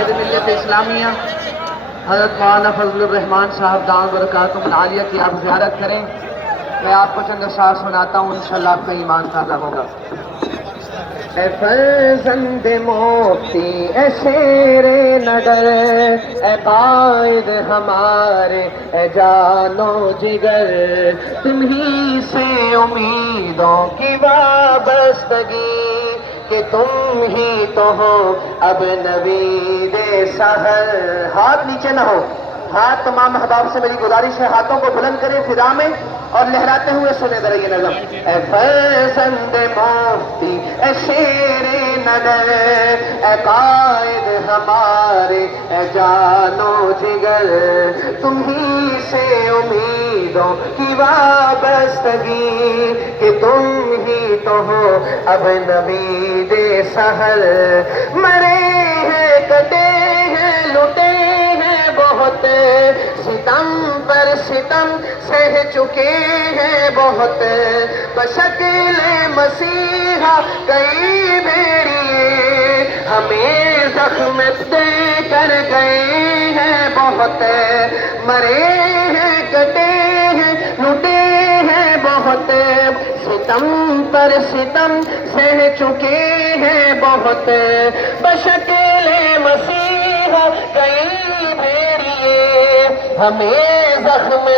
قائد ملت اسلامیہ حضرت مولانا فضل الرحمان صاحب دامت برکاتہم العالیہ کی آپ زیارت کریں. میں آپ کو چند اشعار سناتا ہوں، انشاءاللہ آپ کا ایمان تازہ ہوگا. اے فرزند مفتی، اے شیر نگر، اے قائد ہمارے، اے جانو جگر، تمہیں سے امیدوں کی وابستگی کہ تم ہی تو ہو اب نوید سحر. ہاتھ نیچے نہ ہو، ہاتھ تمام احباب سے میری گزارش ہے ہاتھوں کو بلند کریں فضا میں اور لہراتے ہوئے سنے ذرا یہ نظم. اے فرزند مفتی، اے شیر نگر، اے قائد ہمارے، اے جانو جگر، تمہیں سے امیدوں کی وابستگی کہ تم ہی تو ہو اب نوید سحر. مرے ہیں کٹے ہیں لٹے ہیں بہت، ستم پر ستم سہ چکے ہیں بہت، بشکل مسیحا کئی بیڑیے ہمیں زخم دے کر گئے ہیں بہت. مرے ہیں کٹے ہیں لٹے ہیں بہت، ستم پر ستم سہ چکے ہیں بہت، بشکل مسیحا کئی بیڑیے ہمیں زخم